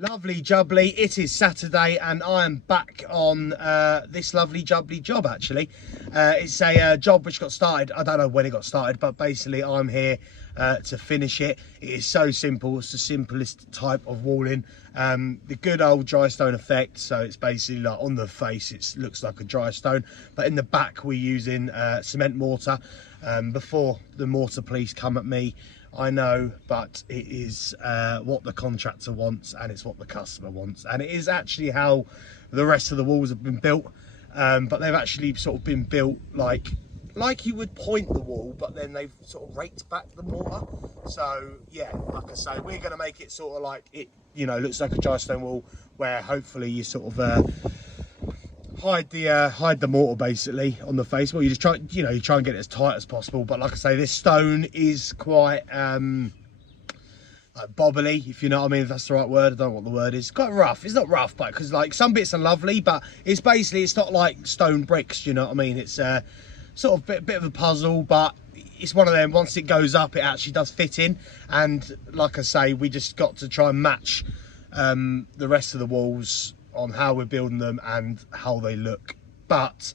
Lovely jubbly, it is Saturday and I am back on this lovely jubbly job actually. It's a job which got started, I don't know when it got started, but basically I'm here to finish it. It is so simple, it's the simplest type of walling. The good old dry stone effect, so it's basically like on the face it looks like a dry stone, but in the back we're using cement mortar. Before the mortar police come at me, I know, but it is what the contractor wants and it's what the customer wants, and it is actually how the rest of the walls have been built, but they've actually sort of been built like you would point the wall, but then they've sort of raked back the mortar. So yeah, like I say, we're going to make it sort of like it, you know, looks like a dry stone wall, where hopefully you sort of hide the mortar basically on the face. Well, you just try, you know, you try and get it as tight as possible, but like I say, this stone is quite like bobbly, if you know what I mean, if that's the right word. I don't know what the word is. It's quite rough. It's not rough, but because like some bits are lovely, but it's basically, it's not like stone bricks, you know what I mean. It's sort of bit of a puzzle, but it's one of them, once it goes up it actually does fit in. And like I say, we just got to try and match the rest of the walls on how we're building them and how they look, but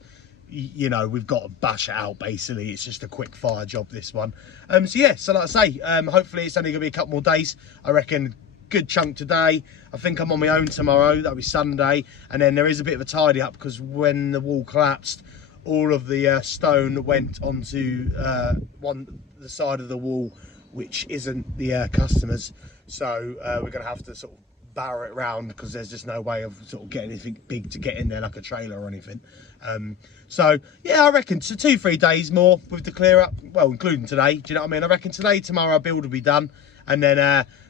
you know, we've got to bash it out basically. It's just a quick fire job, this one. So yeah, so like I say, hopefully it's only gonna be a couple more days. I reckon good chunk today. I think I'm on my own tomorrow, that'll be Sunday, and then there is a bit of a tidy up because when the wall collapsed, all of the stone went onto the side of the wall which isn't the customer's, so we're gonna have to sort of barrow it round because there's just no way of sort of getting anything big to get in there, like a trailer or anything. So yeah, I reckon so 2-3 days more with the clear up, well, including today, do you know what I mean? I reckon today, tomorrow our build will be done, and then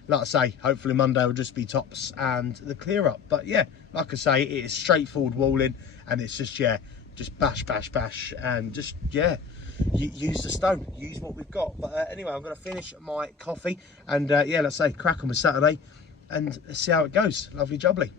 like I say, hopefully Monday will just be tops and the clear up. But yeah, like I say, it is straightforward walling, and it's just, yeah, just bash and just, yeah, use the stone, use what we've got. But anyway, I'm going to finish my coffee and yeah, let's say crack on with Saturday and let's see how it goes. Lovely jubbly.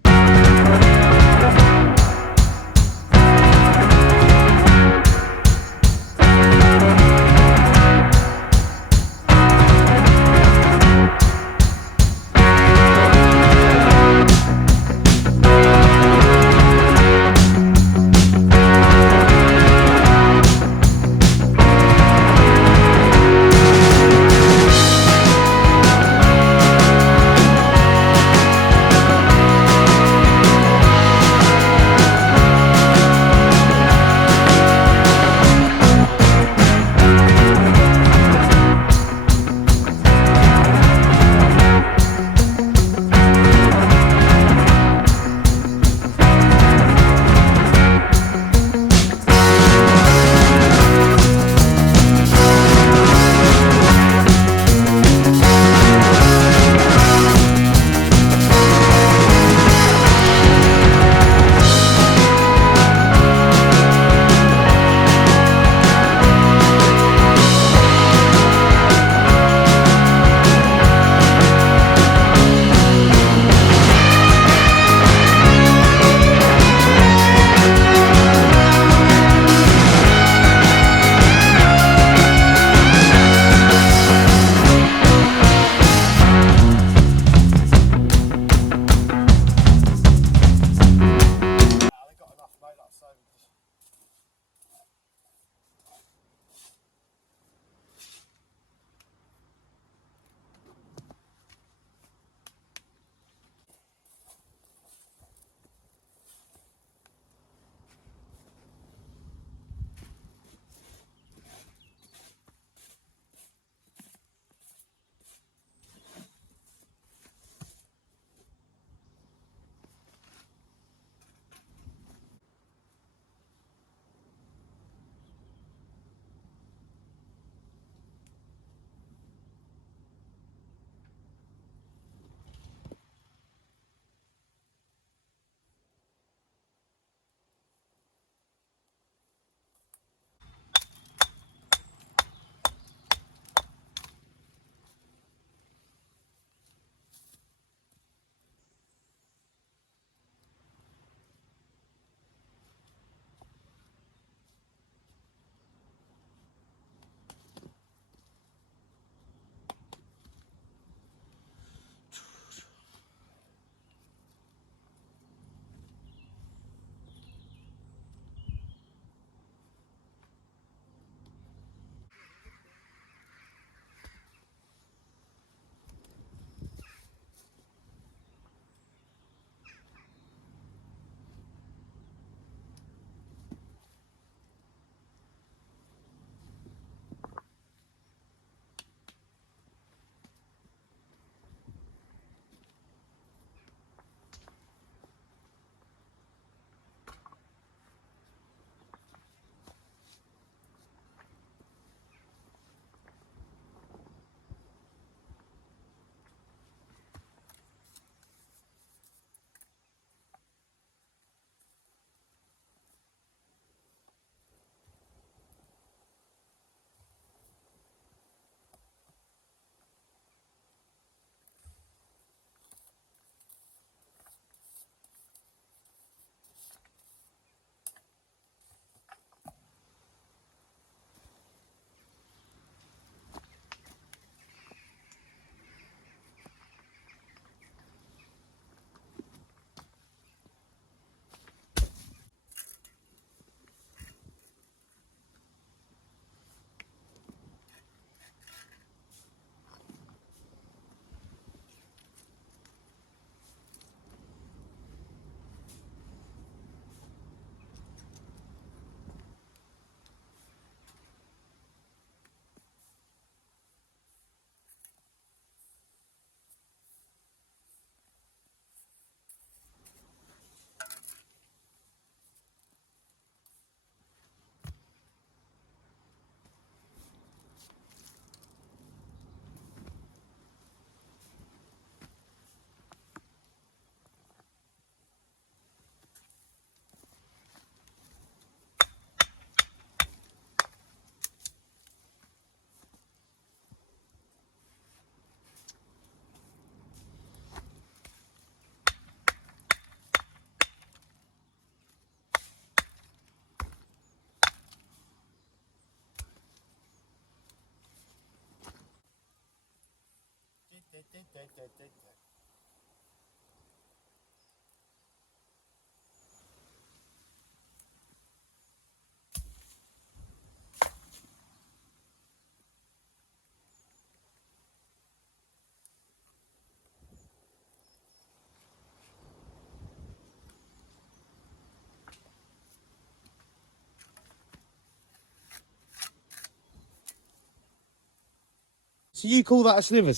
So you call that a sliver?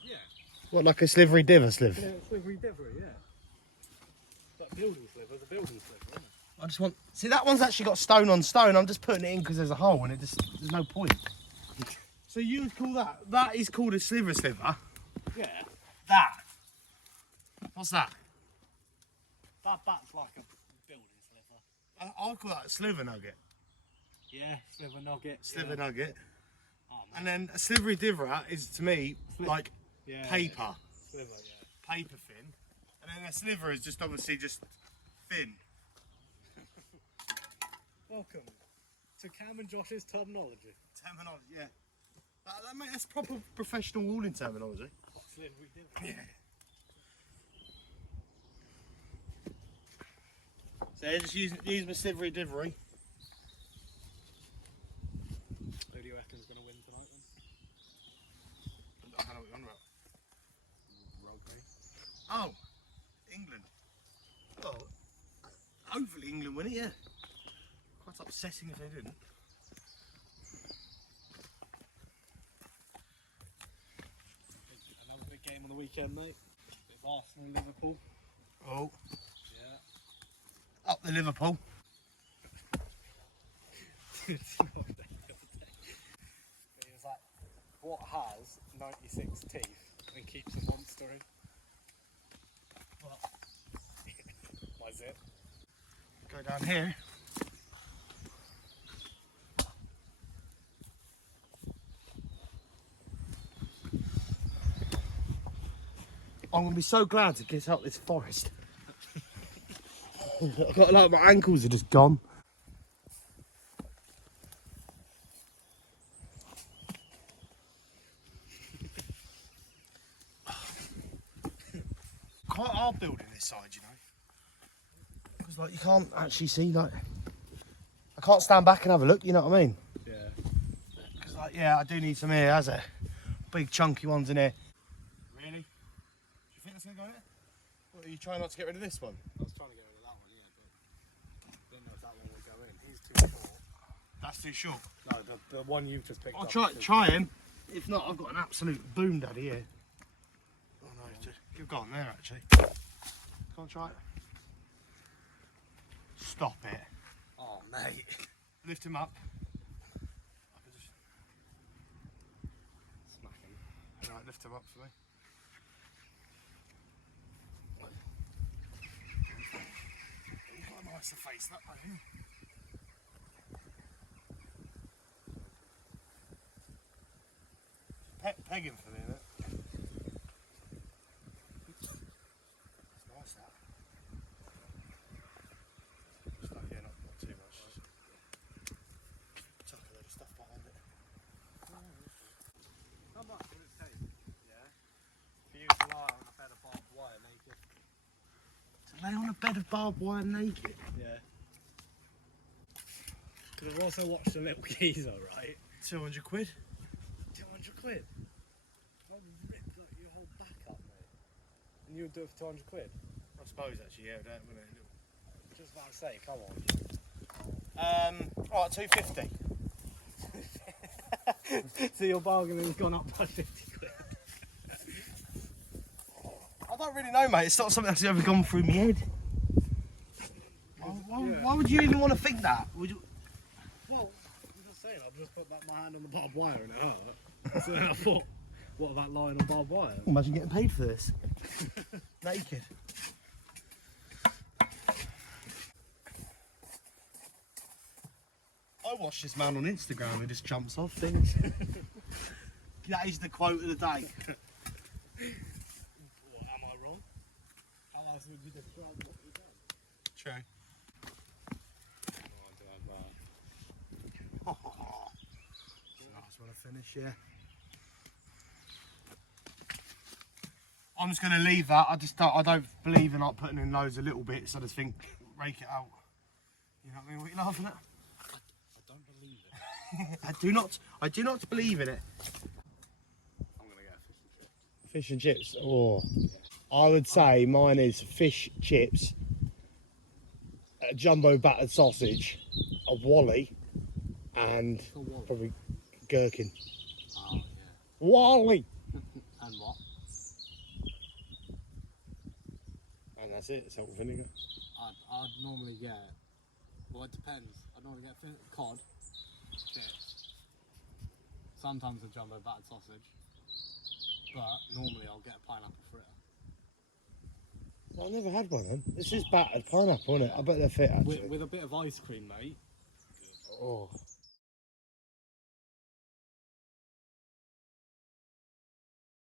Yeah. What, like a slivery diver sliver? Yeah, slivery diver, yeah. Like building sliver, the building sliver, isn't it? I just want... See, that one's actually got stone on stone. I'm just putting it in because there's a hole and it just... There's no point. So you would call that... That is called a sliver? Yeah. That? What's that? That's like a building sliver. I'll call that a sliver nugget. Yeah, sliver nugget. Sliver nugget. Oh, and then a slivery diver is, to me, like paper. Sliver, yeah. Paper thin. And then a sliver is just obviously just thin. Welcome to Cam and Josh's terminology. Terminology, yeah. That's proper professional walling terminology. Slivery diver. Yeah. So yeah, just use my slivery divery. Who do you reckon's going to win tonight then? I don't know what you're on about. Rugby. Oh, England. Well, hopefully England win it, yeah. Quite upsetting if they didn't. Another big game on the weekend, mate. Bit of Arsenal, Liverpool. Oh. Yeah. Up the Liverpool. It was like, what has 96 teeth and keeps a monster in? What? My zip. Go down here. I'm going to be so glad to get out this forest. I've got like my ankles are just gone. Quite hard building this side, you know, because like you can't actually see, like I can't stand back and have a look. You know what I mean? Yeah. Because like yeah, I do need some here. Has there? Big chunky ones in here. Really? Do you think that's gonna go in there? What, are you trying not to get rid of this one? I was trying to get rid of that one, yeah, but didn't know if that one would go in. He's too short. That's too short. No, the one you've just picked I'll up. try him. If not, I've got an absolute boom daddy here. Oh no, you've gone there actually. Can't try it. Stop it. Oh, mate. Lift him up. I can just... Smack him. Right, lift him up for me. You've got a nicer face that way. Peg him for me, innit? It's nice that. Just like, yeah, not too much. Chuck a load of stuff behind it. How much would it take? Yeah. For you to lie on a bed of barbed wire naked. To lay on a bed of barbed wire naked? Yeah. Because I've also watched a little geezer, right? 200 quid? 200 quid? I'll rip like, your whole back up, mate. And you would do it for 200 quid? I suppose actually, yeah, that wouldn't it? Just about to say, come on. Alright, 250. So your bargaining's gone up by 50 quid. I don't really know, mate. It's not something that's ever gone through my head. Why would you even want to think that? Would you? Well, I'm just saying, I've just put my hand on the barbed wire and it hurt. So then I thought, what about lying on barbed wire? Imagine getting paid for this. Naked. I watch this man on Instagram who just jumps off things. That is the quote of the day. What, am I wrong? How else would you describe what we've done? True. Oh, I do have Nice one to finish, yeah. I'm just going to leave that. I don't believe in like putting in loads of little bits. I just think rake it out. You know what I mean? What are you laughing at? I don't believe it. I do not believe in it. I'm going to get a fish and chip. Fish and chips. Oh, I would say mine is fish chips, a jumbo battered sausage, a wally, and probably gherkin. Oh, yeah. Wally. And what? And that's it. Salt and vinegar. I'd normally get, well, it depends. I'd normally get cod, chips, sometimes a jumbo battered sausage, but normally I'll get a pineapple fritter. I've never had one then. This is battered pineapple, isn't it? I bet they're fit actually. With a bit of ice cream, mate. Oh.